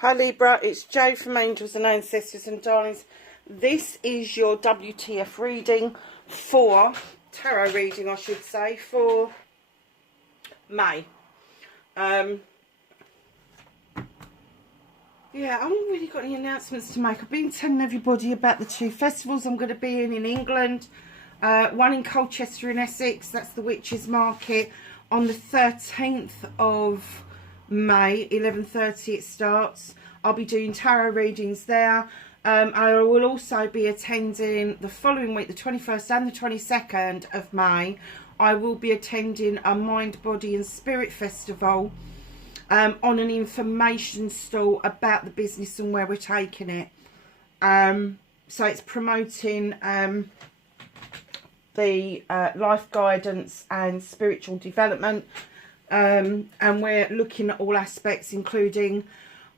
Hi Libra, it's Jo from Angels and Ancestors and Darlings. This is your WTF reading for, tarot reading I should say, for May. Yeah, I haven't really got any announcements to make. I've been telling everybody about the 2 festivals I'm going to be in England. One in Colchester in Essex, that's the Witches Market, on the 13th of May, 11:30 it starts. I'll be doing tarot readings there. I will also be attending the following week, the 21st and the 22nd of May. I will be attending a Mind, Body and Spirit Festival on an information stall about the business and where we're taking it. So it's promoting the life guidance and spiritual development. And we're looking at all aspects, including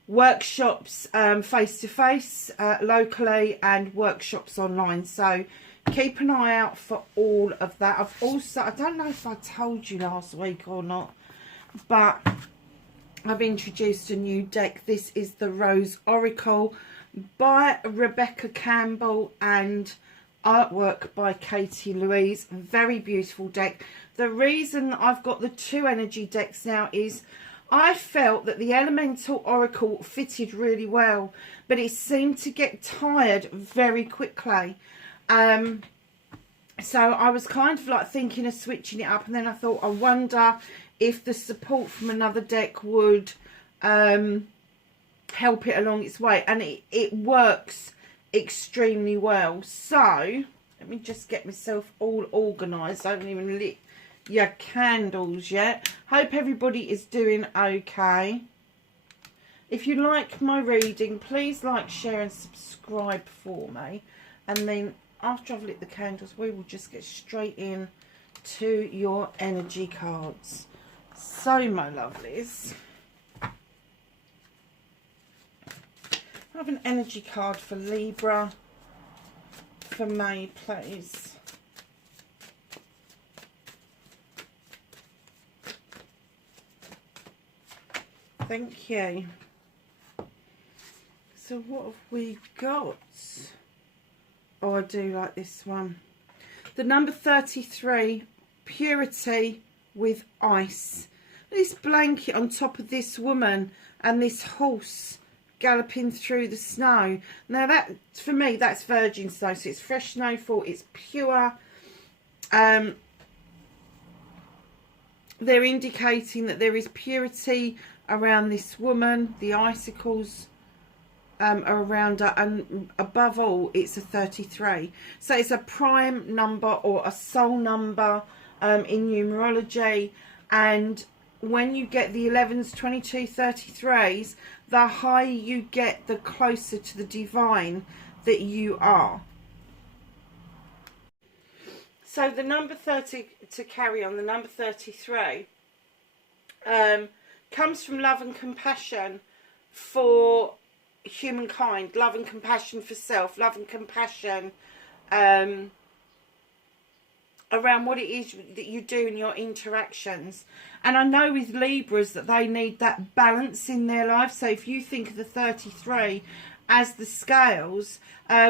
workshops face-to-face locally and workshops online. So keep an eye out for all of that. I've also, I don't know if I told you last week or not, but I've introduced a new deck. This is the Rose Oracle by Rebecca Campbell and artwork by Katie Louise. Very beautiful deck. The reason I've got the 2 energy decks now is I felt that the Elemental Oracle fitted really well, but it seemed to get tired very quickly. So I was kind of like thinking of switching it up, and then I thought, I wonder if the support from another deck would help it along its way, and it works extremely well. So let me just get myself all organised. I haven't even lit your candles yet. Hope everybody is doing okay. If you like my reading, please like, share and subscribe for me, and then after I've lit the candles we will just get straight in to your energy cards. So my lovelies, I have an energy card for Libra for May, please. Thank you. So what have we got? Oh, I do like this one. The number 33, Purity with Ice. This blanket on top of this woman and this horse galloping through the snow. Now that, for me, that's virgin snow, so it's fresh snowfall, it's pure. They're indicating that there is purity around this woman. The icicles are around her, and above all it's a 33, so it's a prime number or a soul number in numerology. And when you get the 11s, 22, 33s, the higher you get, the closer to the divine that you are. So the number 30, to carry on, the number 33 comes from love and compassion for humankind, love and compassion for self, love and compassion around what it is that you do in your interactions. And I know with Libras that they need that balance in their life. So if you think of the 33 as the scales,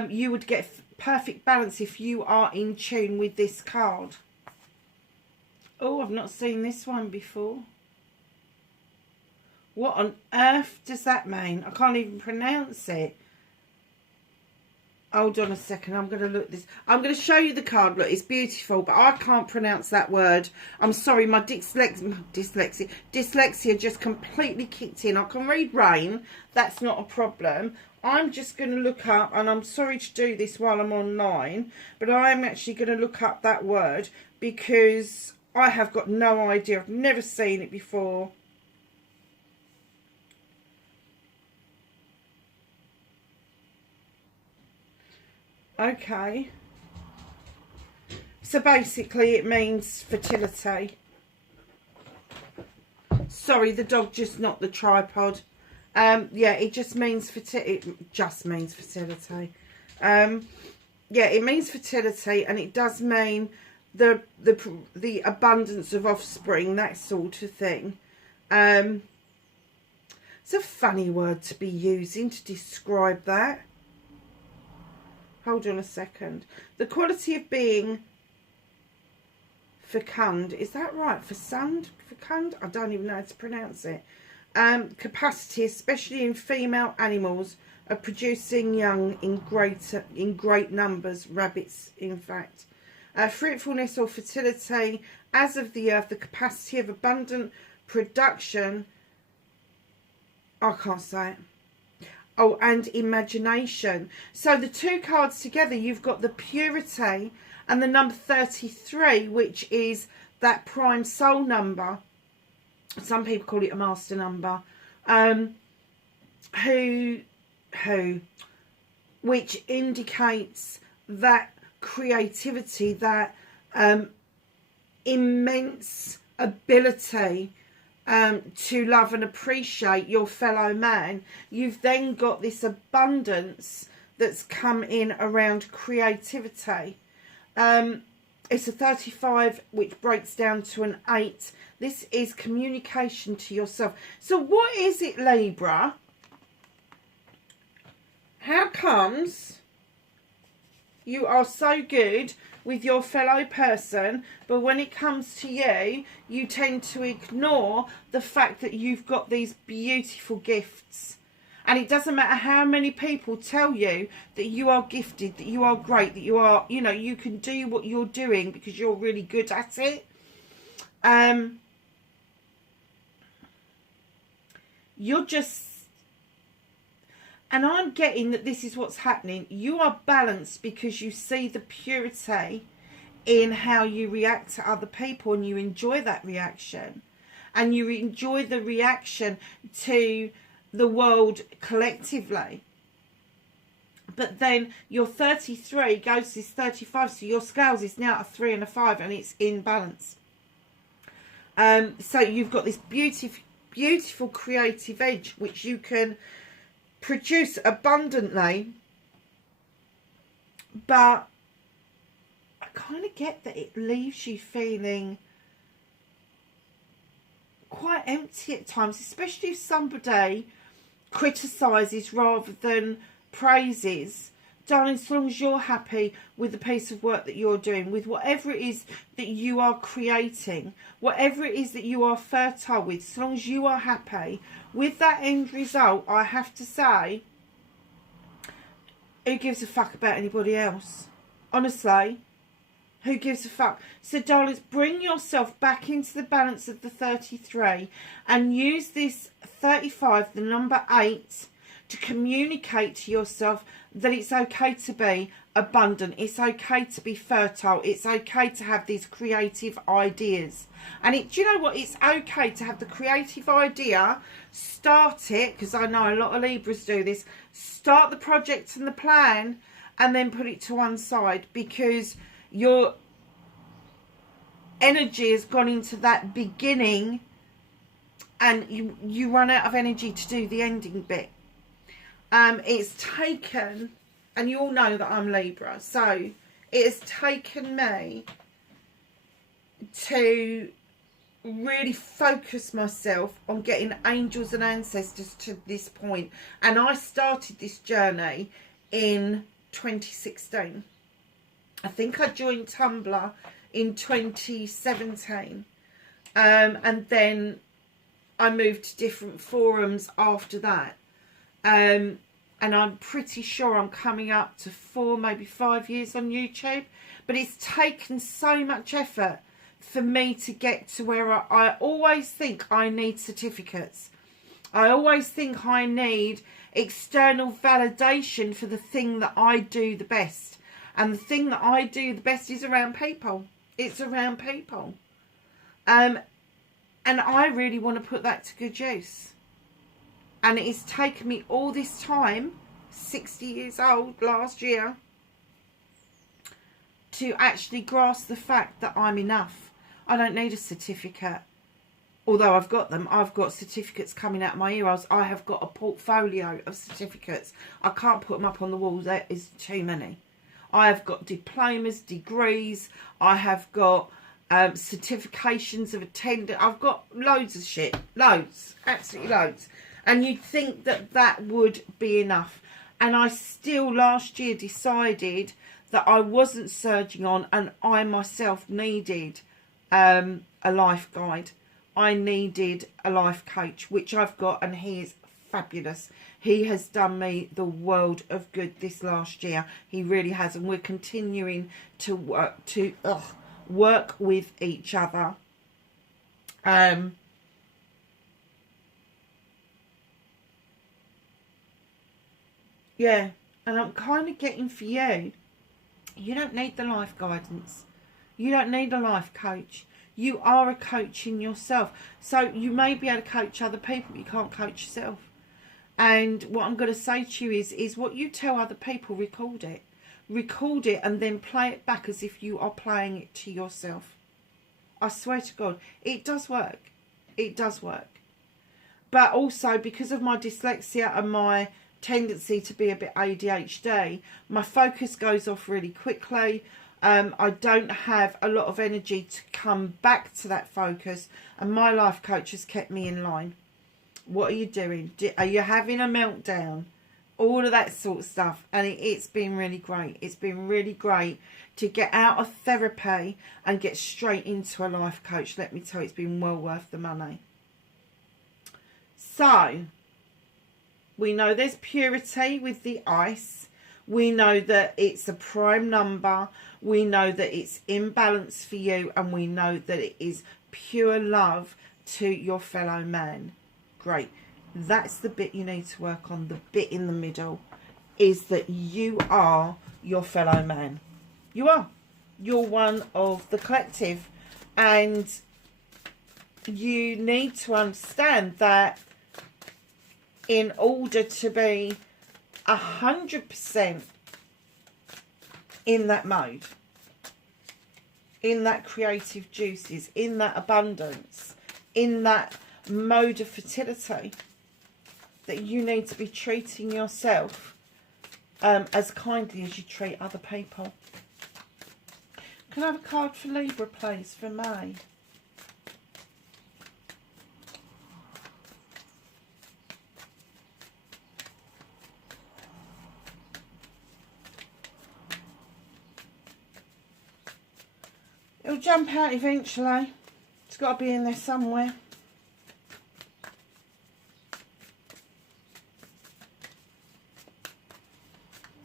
you would get perfect balance if you are in tune with this card. Oh, I've not seen this one before. What on earth does that mean? I can't even pronounce it. Hold on a second. I'm going to look this. I'm going to show you the card. Look, it's beautiful, but I can't pronounce that word. I'm sorry, my dyslexia just completely kicked in. I can read rain. That's not a problem. I'm just going to look up, and I'm sorry to do this while I'm online, but I am actually going to look up that word because I have got no idea. I've never seen it before. Okay, so basically it means fertility. Sorry, the dog just knocked the tripod. Yeah, it just means fertility. Yeah, it means fertility, and it does mean the abundance of offspring, that sort of thing. It's a funny word to be using to describe that. Hold on a second. The quality of being fecund. Is that right? Fecund? Fecund? I don't even know how to pronounce it. Capacity, especially in female animals, of producing young in great numbers. Rabbits, in fact. Fruitfulness or fertility, as of the earth, the capacity of abundant production. I can't say it. Oh, and imagination. So the two cards together, you've got the purity and the number 33, which is that prime soul number. Some people call it a master number. Which indicates that creativity, that immense ability to love and appreciate your fellow man. You've then got this abundance that's come in around creativity. It's a 35, which breaks down to an 8. This is communication to yourself. So what is it, Libra? How comes you are so good with your fellow person, but when it comes to you, you tend to ignore the fact that you've got these beautiful gifts? And it doesn't matter how many people tell you that you are gifted, that you are great, that you are, you know, you can do what you're doing because you're really good at it. You're just... And I'm getting that this is what's happening. You are balanced because you see the purity in how you react to other people, and you enjoy that reaction. And you enjoy the reaction to the world collectively. But then your 33 goes to this 35, so your scales is now a 3 and a 5, and it's in balance. So you've got this beautiful creative edge, which you can produce abundantly, but I kind of get that it leaves you feeling quite empty at times, especially if somebody criticises rather than praises. Darling, as long as you're happy with the piece of work that you're doing, with whatever it is that you are creating, whatever it is that you are fertile with, as long as you are happy with that end result, I have to say, who gives a fuck about anybody else? Honestly, who gives a fuck? So, darlings, bring yourself back into the balance of the 33 and use this 35, the number 8, to communicate to yourself that it's okay to be abundant, it's okay to be fertile, it's okay to have these creative ideas. And do you know what, it's okay to have the creative idea, start it, because I know a lot of Libras do this, start the project and the plan and then put it to one side, because your energy has gone into that beginning and you run out of energy to do the ending bit. It's taken, and you all know that I'm Libra, so it has taken me to really focus myself on getting angels and ancestors to this point. And I started this journey in 2016. I think I joined Tumblr in 2017. And then I moved to different forums after that. And I'm pretty sure I'm coming up to 4, maybe 5 years on YouTube. But it's taken so much effort for me to get to where I always think I need certificates. I always think I need external validation for the thing that I do the best. And the thing that I do the best is around people. It's around people. And I really want to put that to good use. And it's taken me all this time, 60 years old last year, to actually grasp the fact that I'm enough. I don't need a certificate. Although I've got them. I've got certificates coming out my ears. I have got a portfolio of certificates. I can't put them up on the wall. There is too many. I have got diplomas, degrees. I have got certifications of attendance. I've got loads of shit. Loads. Absolutely loads. And you'd think that that would be enough. And I still last year decided that I wasn't surging on, and I myself needed a life guide. I needed a life coach, which I've got, and he is fabulous. He has done me the world of good this last year. He really has, and we're continuing to work with each other. Yeah, and I'm kind of getting for you. You don't need the life guidance. You don't need a life coach. You are a coach in yourself. So you may be able to coach other people, but you can't coach yourself. And what I'm going to say to you is what you tell other people, record it. Record it and then play it back as if you are playing it to yourself. I swear to God, it does work. It does work. But also, because of my dyslexia and my tendency to be a bit ADHD, my focus goes off really quickly. I don't have a lot of energy to come back to that focus, and my life coach has kept me in line. What are you doing? Are you having a meltdown? All of that sort of stuff. And it's been really great. It's been really great to get out of therapy and get straight into a life coach. Let me tell you, it's been well worth the money. So, we know there's purity with the ice. We know that it's a prime number. We know that it's in balance for you. And we know that it is pure love to your fellow man. Great. That's the bit you need to work on. The bit in the middle is that you are your fellow man. You are. You're one of the collective. And you need to understand that in order to be 100% in that mode, in that creative juices, in that abundance, in that mode of fertility, that you need to be treating yourself as kindly as you treat other people. Can I have a card for Libra, please, for May? It'll jump out eventually. It's got to be in there somewhere.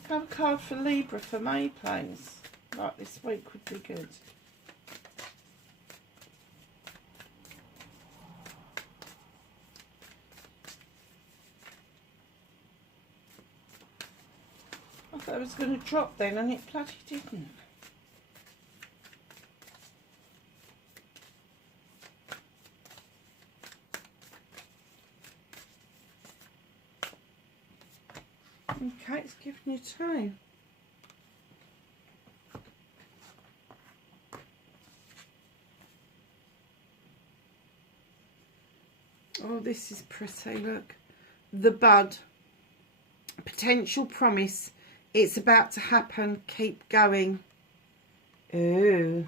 Have a card for Libra for May, please. Right, this week would be good. I thought it was going to drop then, and it bloody didn't. Okay, it's giving you time. Oh, this is pretty, look. The bud. Potential promise. It's about to happen. Keep going. Ooh.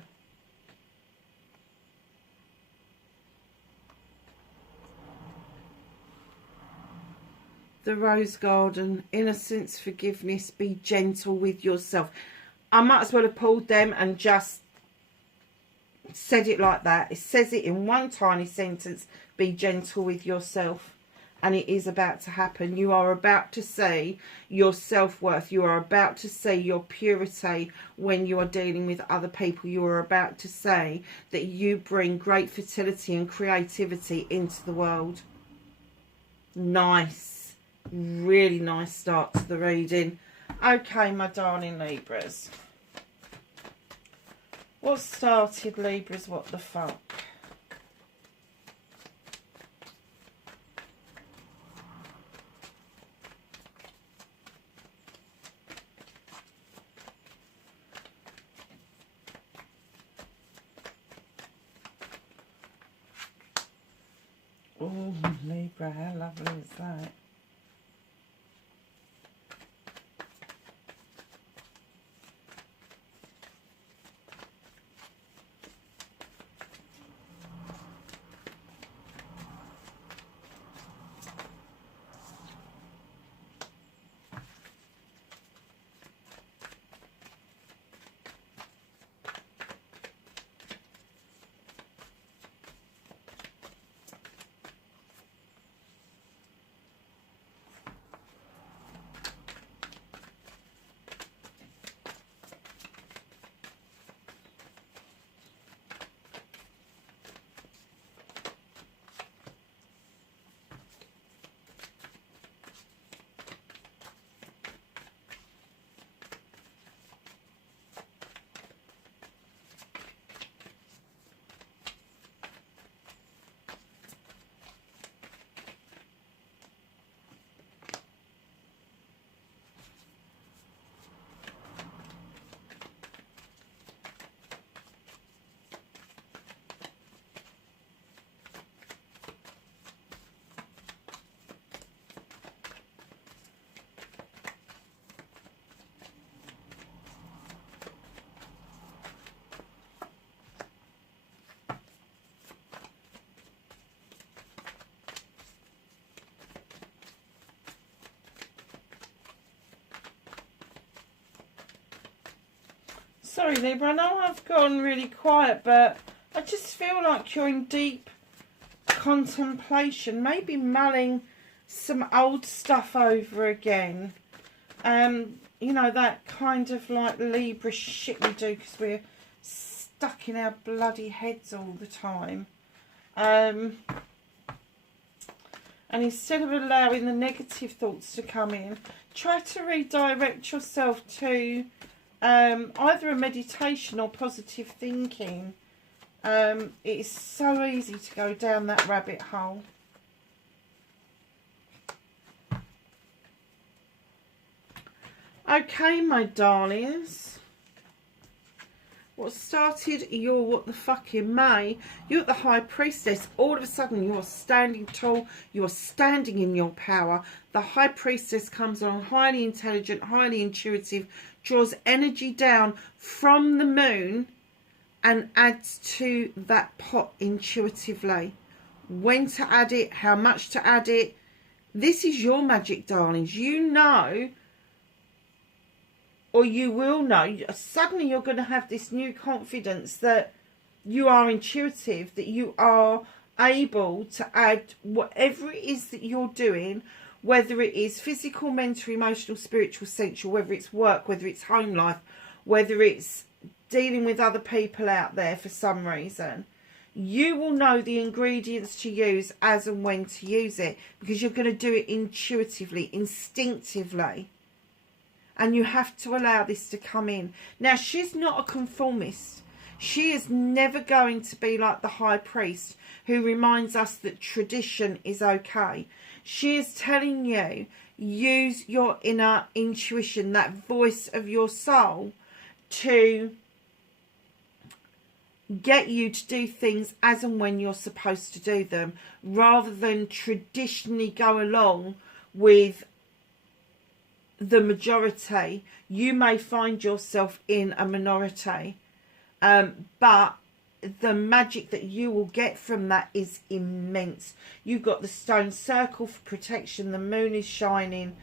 The rose garden, innocence, forgiveness, be gentle with yourself. I might as well have pulled them and just said it like that. It says it in one tiny sentence, be gentle with yourself. And it is about to happen. You are about to see your self-worth. You are about to see your purity when you are dealing with other people. You are about to see that you bring great fertility and creativity into the world. Nice. Really nice start to the reading. Okay, my darling Libras. What started Libras? What the fuck? Oh, Libra, how lovely is that? Sorry, Libra, I know I've gone really quiet, but I just feel like you're in deep contemplation, maybe mulling some old stuff over again. You know, that kind of like Libra shit we do because we're stuck in our bloody heads all the time. And instead of allowing the negative thoughts to come in, try to redirect yourself to either a meditation or positive thinking. It is so easy to go down that rabbit hole. Okay, my darlings. What started your what the fuck in May, you're the High Priestess. All of a sudden you're standing tall, you're standing in your power. The High Priestess comes on highly intelligent, highly intuitive, draws energy down from the moon and adds to that pot intuitively. When to add it, how much to add it. This is your magic, darlings. You know, or you will know, suddenly you're going to have this new confidence that you are intuitive, that you are able to add whatever it is that you're doing, whether it is physical, mental, emotional, spiritual, sensual, whether it's work, whether it's home life, whether it's dealing with other people out there for some reason. You will know the ingredients to use as and when to use it, because you're going to do it intuitively, instinctively. And you have to allow this to come in. Now, she's not a conformist. She is never going to be like the High Priest, who reminds us that tradition is okay. She is telling you, use your inner intuition, that voice of your soul, to get you to do things as and when you're supposed to do them, rather than traditionally go along with the majority. You may find yourself in a minority, but the magic that you will get from that is immense. You've got the stone circle for protection, the moon is shining,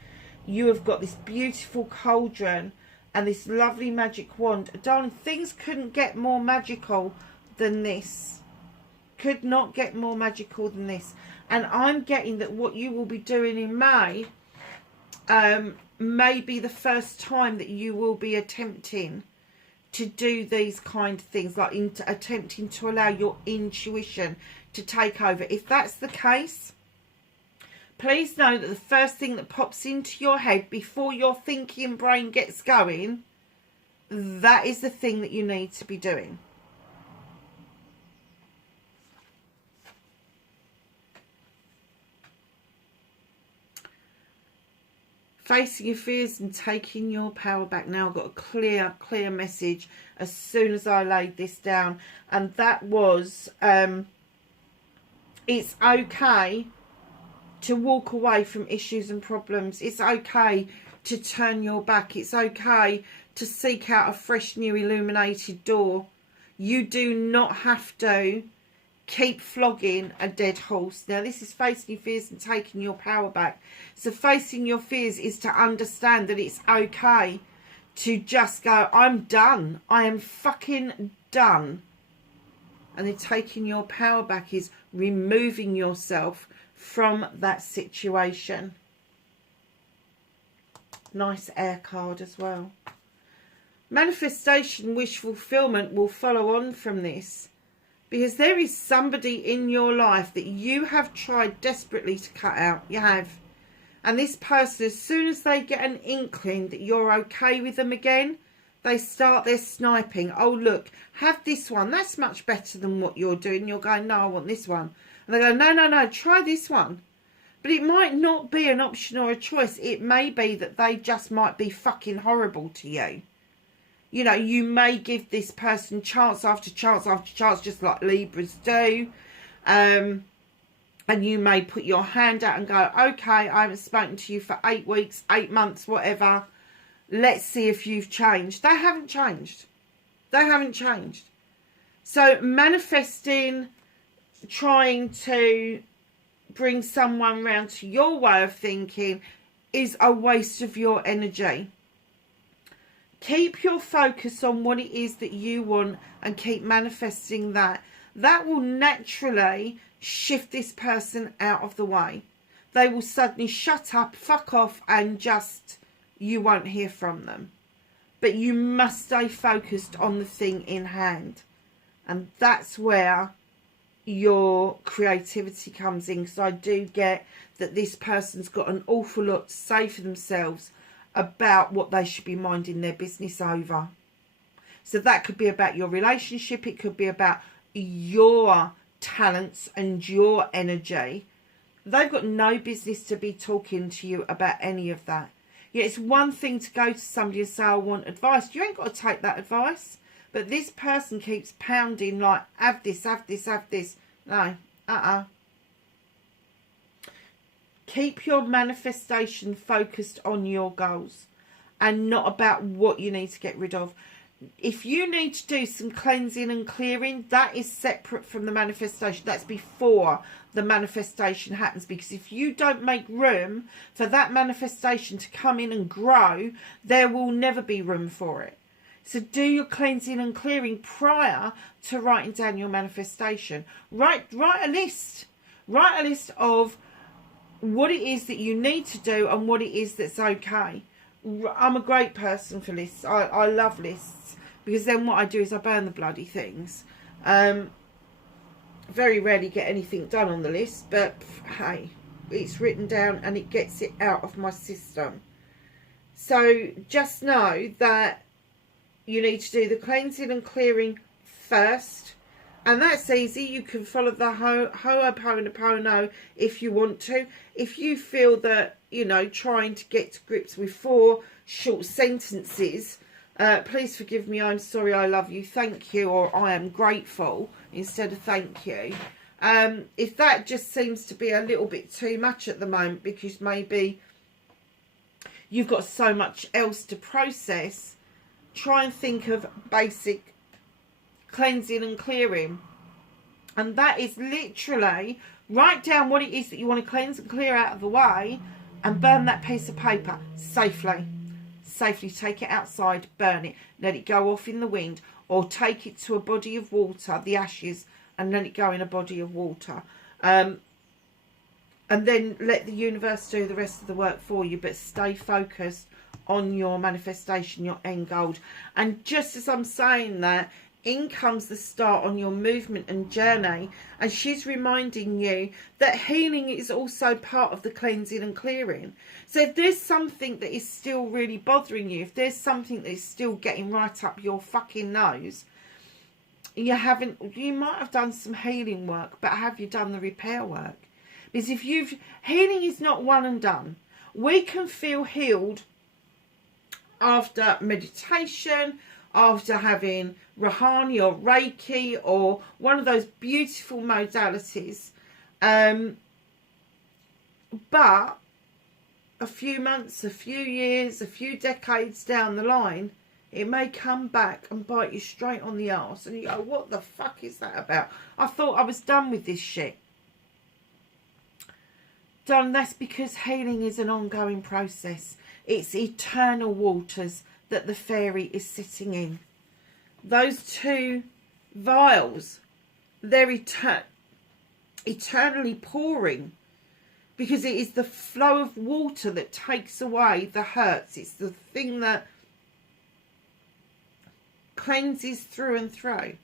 you have got this beautiful cauldron and this lovely magic wand. Darling, things couldn't get more magical than this. Could not get more magical than this. And I'm getting that what you will be doing in May may be the first time that you will be attempting to do these kind of things, like attempting to allow your intuition to take over. If that's the case, please know that the first thing that pops into your head before your thinking brain gets going, that is the thing that you need to be doing. Facing your fears and taking your power back. Now I've got a clear message as soon as I laid this down. And that was, it's okay to walk away from issues and problems. It's okay to turn your back. It's okay to seek out a fresh, new, illuminated door. You do not have to keep flogging a dead horse. Now, this is facing your fears and taking your power back. So facing your fears is to understand that it's okay to just go, I'm done. I am fucking done. And then taking your power back is removing yourself from that situation. Nice air card as well. Manifestation, wish fulfillment will follow on from this. Because there is somebody in your life that you have tried desperately to cut out. You have. And this person, as soon as they get an inkling that you're okay with them again, they start their sniping. Oh, look, have this one. That's much better than what you're doing. You're going, no, I want this one. And they go, no, no, no, try this one. But it might not be an option or a choice. It may be that they just might be fucking horrible to you. You know, you may give this person chance after chance after chance, just like Libras do. And you may put your hand out and go, okay, I haven't spoken to you for 8 weeks, 8 months, whatever. Let's see if you've changed. They haven't changed. They haven't changed. So manifesting, trying to bring someone round to your way of thinking is a waste of your energy. Keep your focus on what it is that you want and keep manifesting that. That will naturally shift this person out of the way. They will suddenly shut up, fuck off, and just, you won't hear from them. But you must stay focused on the thing in hand. And that's where your creativity comes in. Because I do get that this person's got an awful lot to say for themselves about what they should be minding their business over. So that could be about your relationship. It could be about your talents and your energy. They've got no business to be talking to you about any of that. Yeah, it's one thing to go to somebody and say, I want advice. You ain't got to take that advice. But this person keeps pounding like, have this, have this, have this. No, Keep your manifestation focused on your goals and not about what you need to get rid of. If you need to do some cleansing and clearing, that is separate from the manifestation. That's before the manifestation happens. Because if you don't make room for that manifestation to come in and grow, there will never be room for it. So do your cleansing and clearing prior to writing down your manifestation. Write a list. Write a list of what it is that you need to do and what it is that's okay. I'm a great person for lists. I love lists, because then what I do is I burn the bloody things. Very rarely get anything done on the list, but hey, it's written down and it gets it out of my system. So just know that you need to do the cleansing and clearing first. And that's easy. You can follow the Ho'oponopono if you want to. If you feel that, you know, trying to get to grips with 4 short sentences, please forgive me, I'm sorry, I love you, thank you, or I am grateful, instead of thank you. If that just seems to be a little bit too much at the moment, because maybe you've got so much else to process, try and think of basic cleansing and clearing. And that is literally, write down what it is that you want to cleanse and clear out of the way, and burn that piece of paper safely. Safely take it outside, burn it, let it go off in the wind, or take it to a body of water, the ashes, and let it go in a body of water. And then let the universe do the rest of the work for you, but stay focused on your manifestation, your end goal. And just as I'm saying that, in comes the start on your movement and journey, and she's reminding you that healing is also part of the cleansing and clearing. So if there's something that is still really bothering you, if there's something that is still getting right up your fucking nose, you might have done some healing work, but have you done the repair work? Because if healing is not one and done. We can feel healed after meditation, after having Rahani or Reiki or one of those beautiful modalities. But a few months, a few years, a few decades down the line, it may come back and bite you straight on the arse. And you go, what the fuck is that about? I thought I was done with this shit. That's because healing is an ongoing process. It's eternal waters that the fairy is sitting in. Those 2 vials, they're eternally pouring, because it is the flow of water that takes away the hurts. It's the thing that cleanses through and through.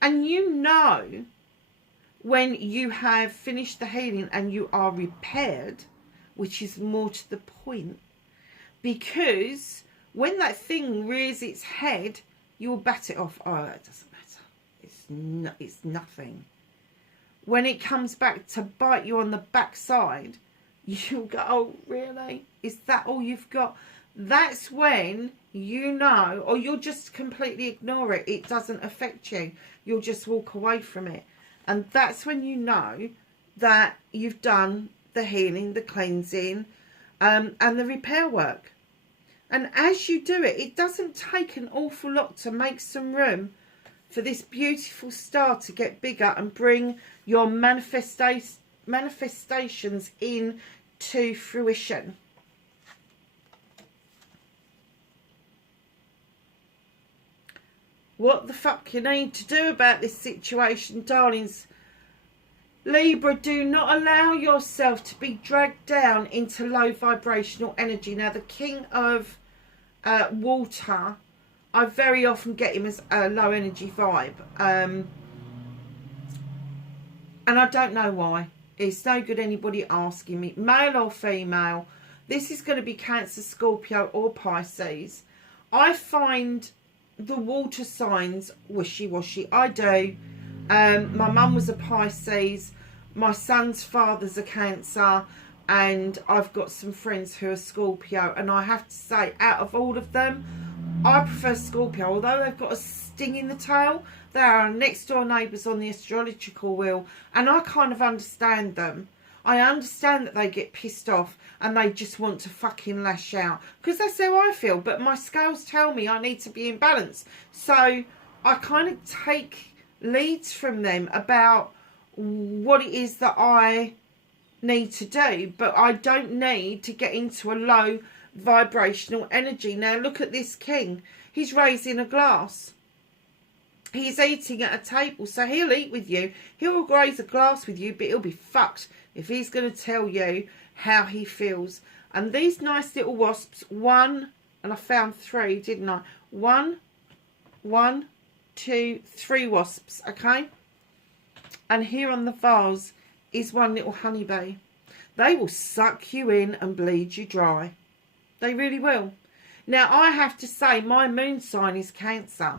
And you know when you have finished the healing and you are repaired, which is more to the point, because when that thing rears its head, you'll bat it off. Oh, it doesn't matter. It's nothing. When it comes back to bite you on the backside, you'll go, oh, really? Is that all you've got? That's when you know, or you'll just completely ignore it. It doesn't affect you. You'll just walk away from it. And that's when you know that you've done the healing, the cleansing, and the repair work. And as you do it, it doesn't take an awful lot to make some room for this beautiful star to get bigger and bring your manifestations into fruition. what the fuck you need to do about this situation, darlings. Libra, do not allow yourself to be dragged down into low vibrational energy. Now, the King of Water, I very often get him as a low energy vibe. And I don't know why. It's no good anybody asking me, male or female. This is going to be Cancer, Scorpio or Pisces. I find the water signs wishy-washy. I do. My mum was a Pisces. My son's father's a Cancer. And I've got some friends who are Scorpio. And I have to say, out of all of them, I prefer Scorpio. Although they've got a sting in the tail, they are next door neighbours on the astrological wheel. And I kind of understand them. I understand that they get pissed off and they just want to fucking lash out. Because that's how I feel. But my scales tell me I need to be in balance. So I kind of take leads from them about what it is that I need to do. But I don't need to get into a low vibrational energy. Now look at this king. He's raising a glass. He's eating at a table. So he'll eat with you. He'll raise a glass with you. But he'll be fucked if he's going to tell you how he feels. And these nice little wasps, one, and I found three, didn't I? One, two, three wasps, okay? And here on the vase is one little honeybee. They will suck you in and bleed you dry. They really will. Now, I have to say, my moon sign is Cancer.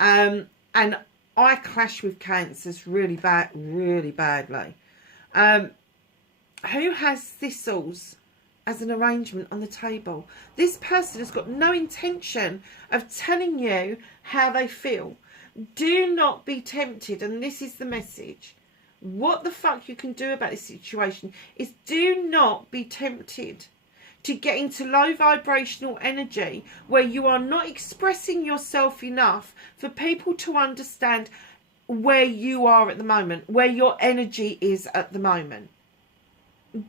And I clash with Cancers really badly. Who has thistles as an arrangement on the table? This person has got no intention of telling you how they feel. Do not be tempted, and this is the message. What the fuck you can do about this situation is do not be tempted to get into low vibrational energy where you are not expressing yourself enough for people to understand where you are at the moment, where your energy is at the moment.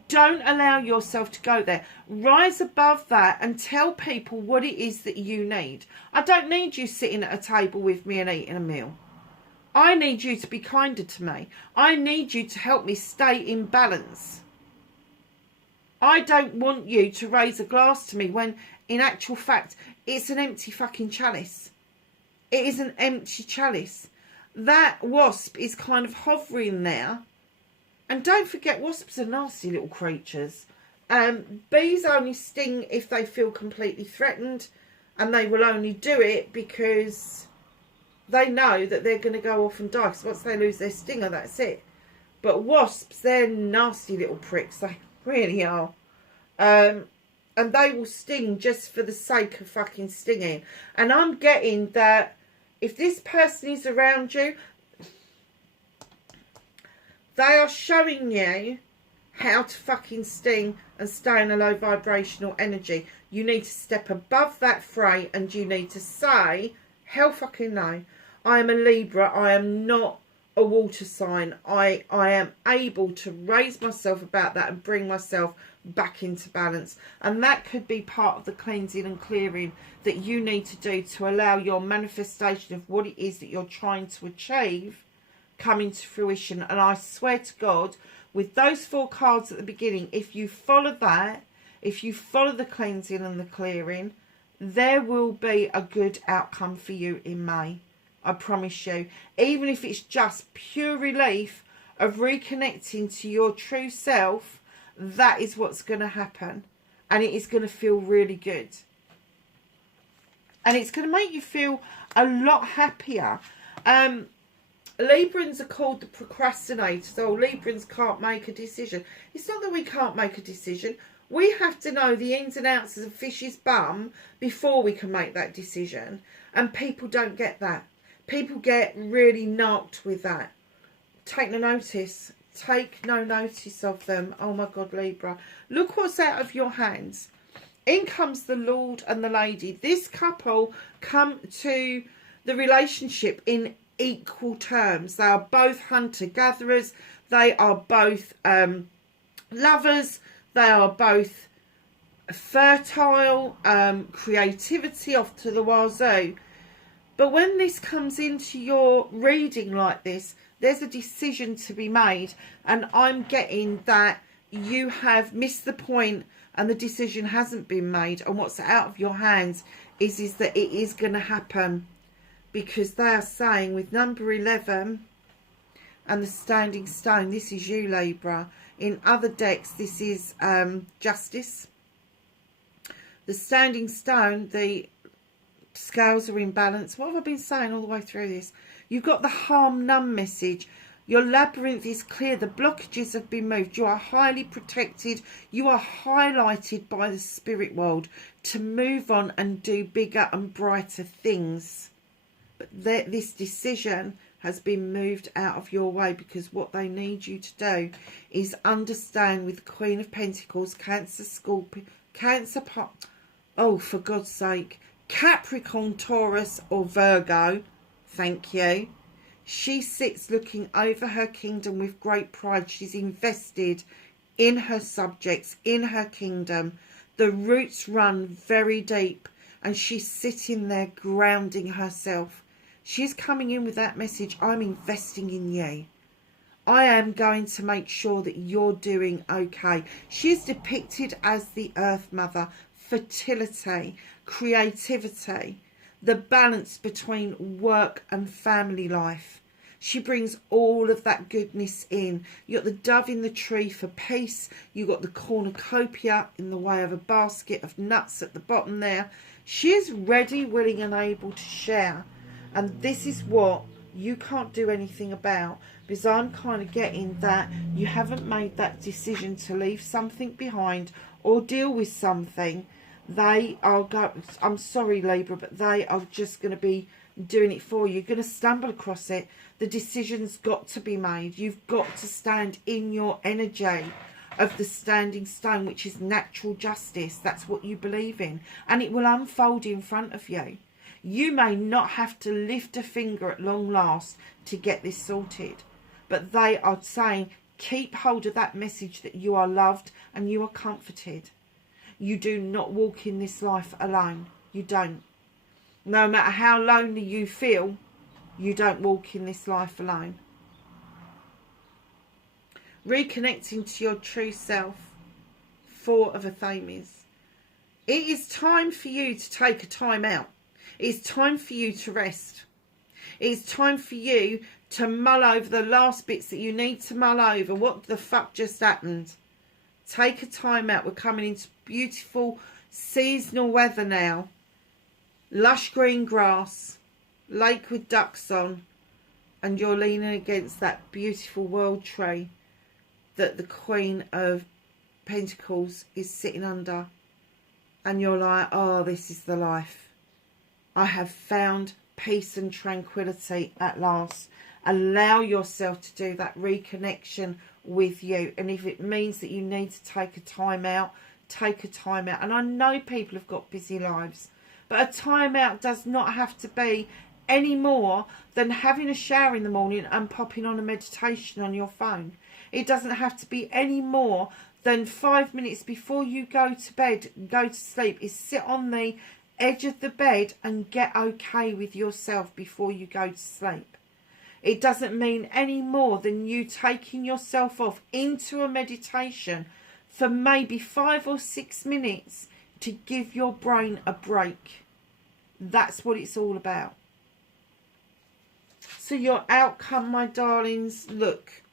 Don't allow yourself to go there. Rise above that and tell people what it is that you need. I don't need you sitting at a table with me and eating a meal. I need you to be kinder to me. I need you to help me stay in balance. I don't want you to raise a glass to me when, in actual fact, it's an empty fucking chalice. It is an empty chalice. That wasp is kind of hovering there. And don't forget, wasps are nasty little creatures. Bees only sting if they feel completely threatened. And they will only do it because they know that they're going to go off and die. Because once they lose their stinger, that's it. But wasps, they're nasty little pricks. They really are. And they will sting just for the sake of fucking stinging. And I'm getting that if this person is around you, they are showing you how to fucking sting and stay in a low vibrational energy. You need to step above that fray and you need to say, hell fucking no. I am a Libra. I am not a water sign. I am able to raise myself about that and bring myself back into balance. And that could be part of the cleansing and clearing that you need to do to allow your manifestation of what it is that you're trying to achieve come into fruition. And I swear to God, with those 4 cards at the beginning, if you follow that, if you follow the cleansing and the clearing, there will be a good outcome for you in May. I promise you. Even if it's just pure relief of reconnecting to your true self, that is what's going to happen. And it is going to feel really good. And it's going to make you feel a lot happier. Librans are called the procrastinators. Oh, Librans can't make a decision. It's not that we can't make a decision. We have to know the ins and outs of a fish's bum before we can make that decision. And people don't get that. People get really narked with that. Take no notice. Take no notice of them. Oh my God, Libra. Look what's out of your hands. In comes the Lord and the Lady. This couple come to the relationship in equal terms. They are both hunter-gatherers. They are both lovers. They are both fertile. Creativity off to the wazoo. But when this comes into your reading like this, there's a decision to be made. And I'm getting that you have missed the point and the decision hasn't been made. And what's out of your hands is that it is going to happen. Because they are saying with number 11 and the standing stone, this is you, Libra. In other decks, this is justice. The standing stone, the scales are in balance. What have I been saying all the way through this? You've got the harm none message. Your labyrinth is clear. The blockages have been moved. You are highly protected. You are highlighted by the spirit world to move on and do bigger and brighter things. But this decision has been moved out of your way, because what they need you to do is understand with the Queen of Pentacles, Cancer, Scorpio, oh, for God's sake, Capricorn, Taurus or Virgo, thank you. She sits looking over her kingdom with great pride. She's invested in her subjects, in her kingdom. The roots run very deep and she's sitting there grounding herself. She's coming in with that message. I'm investing in you. I am going to make sure that you're doing okay. She's depicted as the Earth Mother, fertility, creativity, the balance between work and family life. She brings all of that goodness in. You've got the dove in the tree for peace. You've got the cornucopia in the way of a basket of nuts at the bottom there. She is ready, willing and able to share. And this is what you can't do anything about, because I'm kind of getting that you haven't made that decision to leave something behind or deal with something. They are I'm sorry, Libra, but they are just going to be doing it for you. You're going to stumble across it. The decision's got to be made. You've got to stand in your energy of the standing stone, which is natural justice. That's what you believe in, and it will unfold in front of you. You may not have to lift a finger at long last to get this sorted, but they are saying keep hold of that message that you are loved and you are comforted. You do not walk in this life alone. You don't. No matter how lonely you feel, you don't walk in this life alone. Reconnecting to your true self. 4 of Athames. It is time for you to take a time out. It's time for you to rest. It's time for you to mull over the last bits that you need to mull over. What the fuck just happened? Take a time out. We're coming into beautiful seasonal weather now. Lush green grass, lake with ducks on, and you're leaning against that beautiful world tree that the Queen of Pentacles is sitting under. And you're like, oh, this is the life. I have found peace and tranquility at last. Allow yourself to do that reconnection with you. And if it means that you need to take a time out, take a time out. And I know people have got busy lives, but a time out does not have to be any more than having a shower in the morning and popping on a meditation on your phone. It doesn't have to be any more than 5 minutes before you go to bed, go to sleep, is sit on the edge of the bed and get okay with yourself before you go to sleep. It doesn't mean any more than you taking yourself off into a meditation for maybe 5 or 6 minutes to give your brain a break. That's what it's all about. So your outcome, my darlings, look,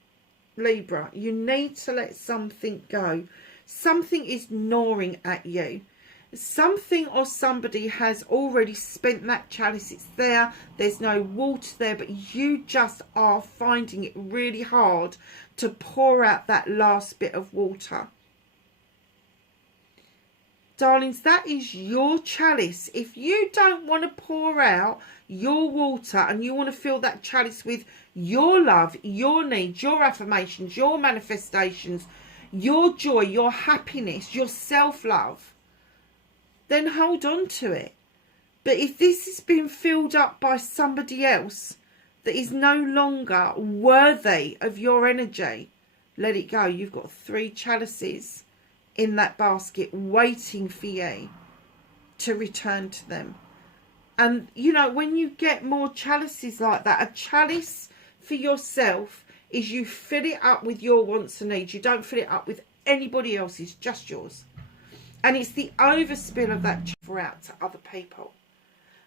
Libra, you need to let something go. Something is gnawing at you. Something or somebody has already spent that chalice. It's there. There's no water there, but you just are finding it really hard to pour out that last bit of water. Darlings, that is your chalice. If you don't want to pour out your water and you want to fill that chalice with your love, your needs, your affirmations, your manifestations, your joy, your happiness, your self-love, then hold on to it. But if this has been filled up by somebody else that is no longer worthy of your energy, let it go. You've got 3 chalices in that basket waiting for you to return to them. And, you know, when you get more chalices like that, a chalice for yourself is you fill it up with your wants and needs. You don't fill it up with anybody else's, just yours. And it's the overspill of that out to other people.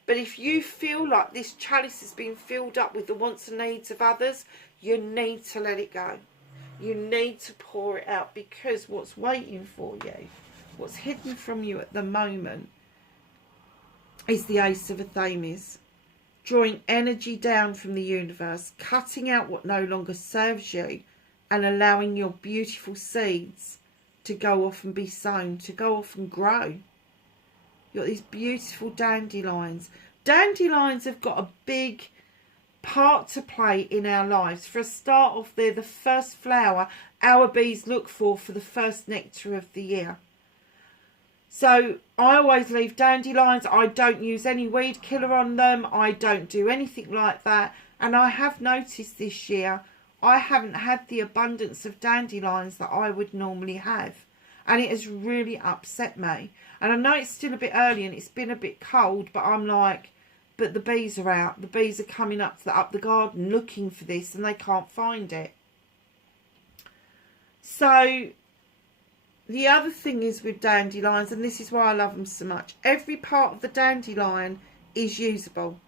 But if you feel like this chalice has been filled up with the wants and needs of others, you need to let it go. You need to pour it out, because what's waiting for you, what's hidden from you at the moment, is the Ace of Athames, drawing energy down from the universe, cutting out what no longer serves you, and allowing your beautiful seeds to go off and be sown, to go off and grow. You've got these beautiful dandelions. Dandelions have got a big part to play in our lives. For a start off, they're the first flower our bees look for the first nectar of the year. So I always leave dandelions. I don't use any weed killer on them. I don't do anything like that. And I have noticed this year, I haven't had the abundance of dandelions that I would normally have. And it has really upset me. And I know it's still a bit early and it's been a bit cold, but I'm like, but the bees are out. The bees are coming up the garden looking for this, and they can't find it. So the other thing is with dandelions, and this is why I love them so much, every part of the dandelion is usable.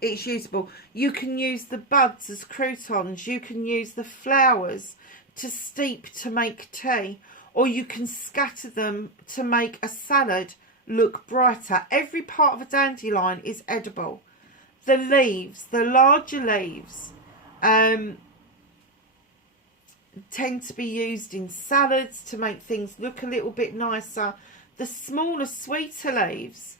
It's usable. You can use the buds as croutons. You can use the flowers to steep to make tea. Or you can scatter them to make a salad look brighter. Every part of a dandelion is edible. The leaves, the larger leaves, tend to be used in salads to make things look a little bit nicer. The smaller, sweeter leaves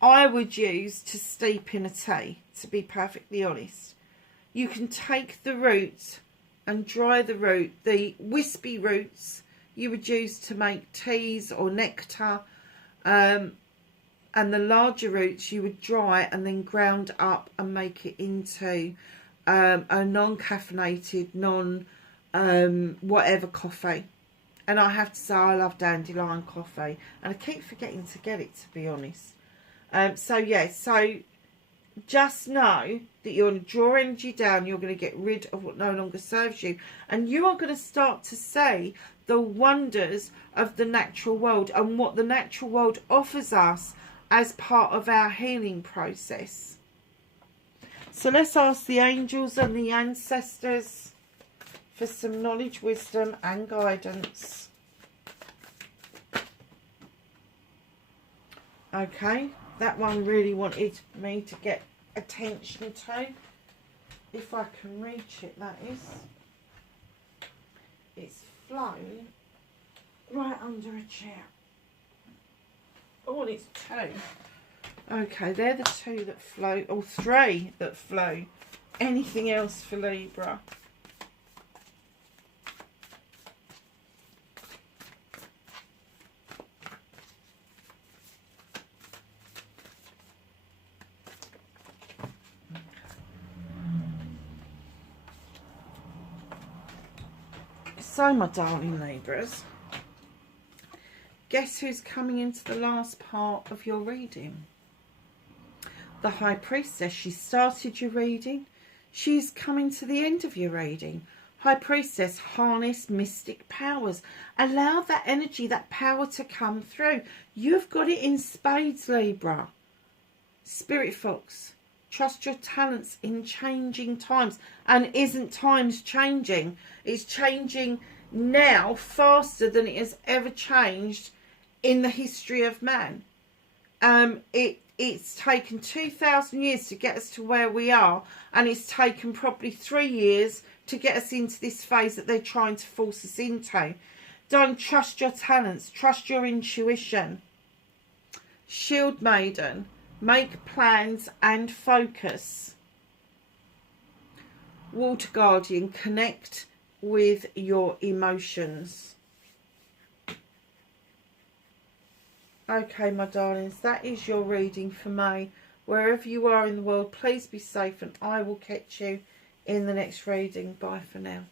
I would use to steep in a tea, to be perfectly honest. You can take the root and dry the root. The wispy roots you would use to make teas or nectar, and the larger roots you would dry and then ground up and make it into a non-caffeinated, whatever coffee. And I have to say, I love dandelion coffee, and I keep forgetting to get it, to be honest. So just know that you're going to draw energy down. You're going to get rid of what no longer serves you, and you are going to start to see the wonders of the natural world and what the natural world offers us as part of our healing process. So let's ask the angels and the ancestors for some knowledge, wisdom and guidance. Okay, that one really wanted me to get attention to. If I can reach it, that is. It's flown right under a chair. Oh, and it's two. Okay, they're the two that flow, or three that flow. Anything else for Libra? So, my darling Libras, guess who's coming into the last part of your reading? The High Priestess. She started your reading. She's coming to the end of your reading. High Priestess, harness mystic powers. Allow that energy, that power to come through. You've got it in spades, Libra. Spirit Fox, trust your talents in changing times. And isn't times changing? It's changing now faster than it has ever changed in the history of man. It's taken 2,000 years to get us to where we are, and it's taken probably 3 years to get us into this phase that they're trying to force us into. Don't trust your talents, trust your intuition. Shield Maiden, make plans and focus. Water Guardian, connect with your emotions. Okay, my darlings, that is your reading for May. Wherever you are in the world, please be safe, and I will catch you in the next reading. Bye for now.